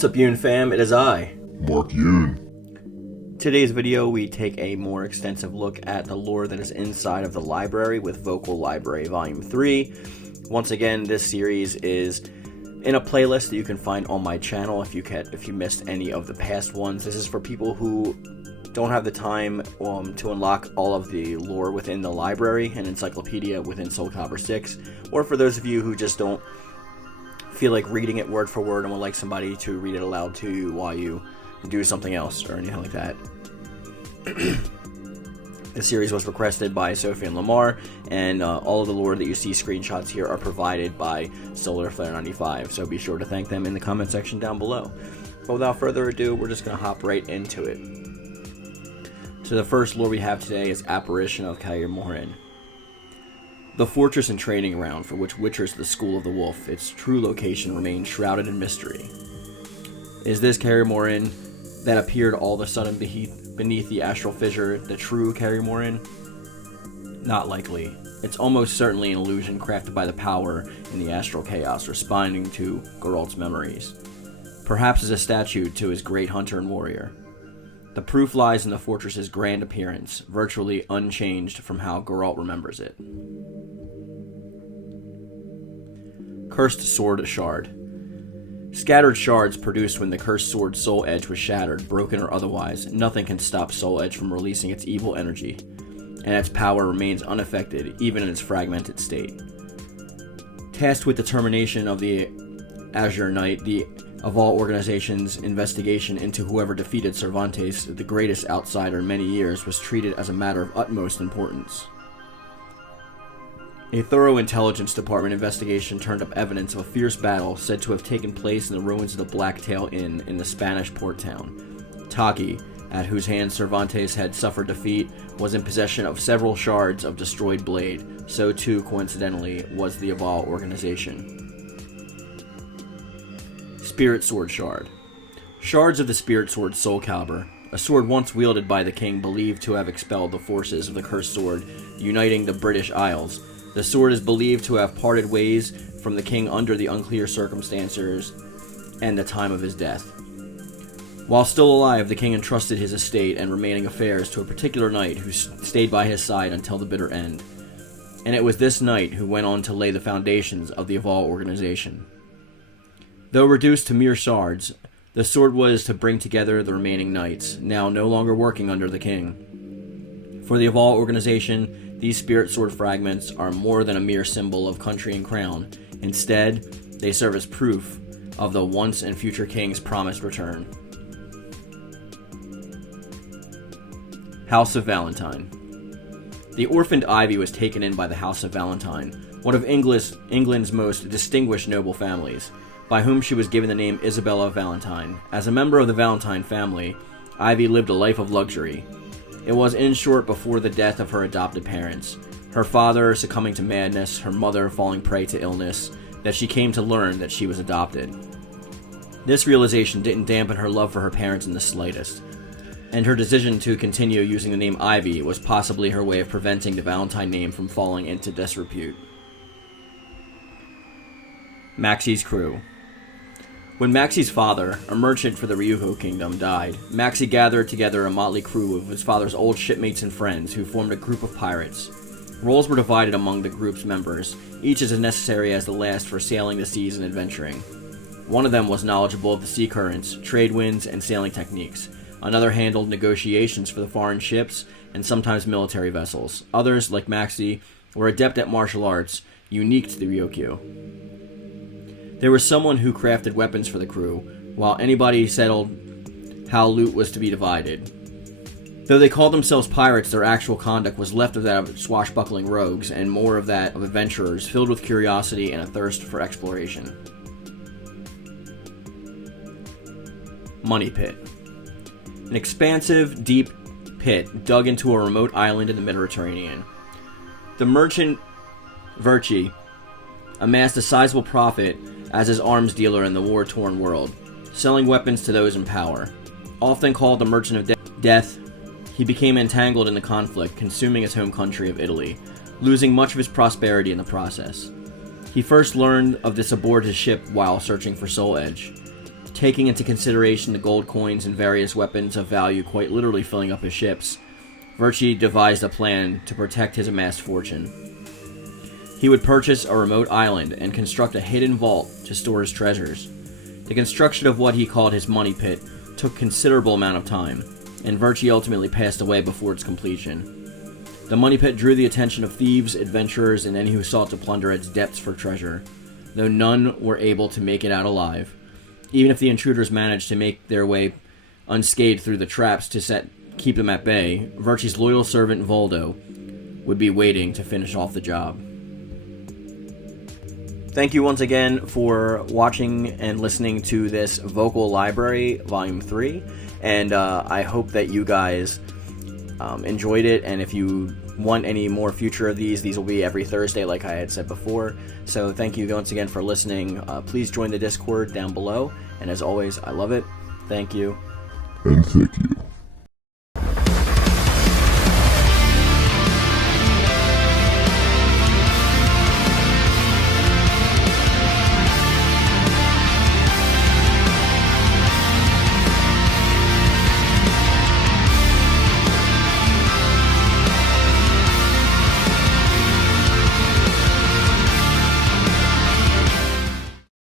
What's up, Yoon-Fam? It is I, Mark Yoon. Today's video, we take a more extensive look at the lore that is inside of the library with Vocal Library Volume 3. Once again, this series is in a playlist that you can find on my channel if you missed any of the past ones. This is for people who don't have the time to unlock all of the lore within the library and encyclopedia within Soul Calibur VI, or for those of you who just don't feel like reading it word for word and would like somebody to read it aloud to you while you do something else or anything like that. This series was requested by Sophie and Lamar, and all of the lore that you see screenshots here are provided by SolarFlare95, so be sure to thank them in the comment section down below. But without further ado, we're just going to hop right into it. So the first lore we have today is Apparition of Cair Morin. The fortress and training ground for which Witchers the School of the Wolf, its true location remains shrouded in mystery. Is this Cair Morin that appeared all of a sudden beneath the astral fissure the true Cair Morin? Not likely. It's almost certainly an illusion crafted by the power in the astral chaos responding to Geralt's memories. Perhaps as a statue to his great hunter and warrior. The proof lies in the fortress's grand appearance, virtually unchanged from how Geralt remembers it. Cursed Sword Shard. Scattered shards produced when the cursed sword's soul edge was shattered, broken or otherwise, nothing can stop Soul Edge from releasing its evil energy, and its power remains unaffected even in its fragmented state. Tasked with the termination of the Azure Knight, of all organizations' investigation into whoever defeated Cervantes, the greatest outsider in many years, was treated as a matter of utmost importance. A thorough intelligence department investigation turned up evidence of a fierce battle said to have taken place in the ruins of the Blacktail Inn in the Spanish port town. Taki, at whose hands Cervantes had suffered defeat, was in possession of several shards of destroyed blade. So too, coincidentally, was the Aval organization. Spirit Sword Shard. Shards of the Spirit Sword Soul Calibur, a sword once wielded by the king believed to have expelled the forces of the Cursed Sword, uniting the British Isles. The sword is believed to have parted ways from the king under the unclear circumstances and the time of his death. While still alive, the king entrusted his estate and remaining affairs to a particular knight who stayed by his side until the bitter end. And it was this knight who went on to lay the foundations of the Aval organization. Though reduced to mere shards, the sword was to bring together the remaining knights, now no longer working under the king. For the Aval organization, these spirit sword fragments are more than a mere symbol of country and crown. Instead, they serve as proof of the once and future king's promised return. House of Valentine. The orphaned Ivy was taken in by the House of Valentine, one of England's most distinguished noble families, by whom she was given the name Isabella Valentine. As a member of the Valentine family, Ivy lived a life of luxury. It was, in short, before the death of her adopted parents, her father succumbing to madness, her mother falling prey to illness, that she came to learn that she was adopted. This realization didn't dampen her love for her parents in the slightest, and her decision to continue using the name Ivy was possibly her way of preventing the Valentine name from falling into disrepute. Maxie's crew. When Maxie's father, a merchant for the Ryuho kingdom, died, Maxie gathered together a motley crew of his father's old shipmates and friends who formed a group of pirates. Roles were divided among the group's members, each as necessary as the last for sailing the seas and adventuring. One of them was knowledgeable of the sea currents, trade winds, and sailing techniques. Another handled negotiations for the foreign ships and sometimes military vessels. Others, like Maxie, were adept at martial arts, unique to the Ryukyu. There was someone who crafted weapons for the crew, while anybody settled how loot was to be divided. Though they called themselves pirates, their actual conduct was left of that of swashbuckling rogues, and more of that of adventurers filled with curiosity and a thirst for exploration. Money Pit. An expansive, deep pit dug into a remote island in the Mediterranean. The merchant Virchi amassed a sizable profit as his arms dealer in the war-torn world, selling weapons to those in power. Often called the Merchant of Death, he became entangled in the conflict, consuming his home country of Italy, losing much of his prosperity in the process. He first learned of this aboard his ship while searching for Soul Edge. taking into consideration the gold coins and various weapons of value quite literally filling up his ships, Verchi devised a plan to protect his amassed fortune. He would purchase a remote island and construct a hidden vault to store his treasures. The construction of what he called his money pit took considerable amount of time, and Verchi ultimately passed away before its completion. The money pit drew the attention of thieves, adventurers, and any who sought to plunder its depths for treasure, though none were able to make it out alive. Even if the intruders managed to make their way unscathed through the traps to keep them at bay, Verchi's loyal servant Voldo would be waiting to finish off the job. Thank you once again for watching and listening to this Vocal Library Volume 3, and I hope that you guys enjoyed it, and if you want any more future of these will be every Thursday like I had said before. So thank you once again for listening. Please join the Discord down below, and as always, I love it. Thank you. And thank you.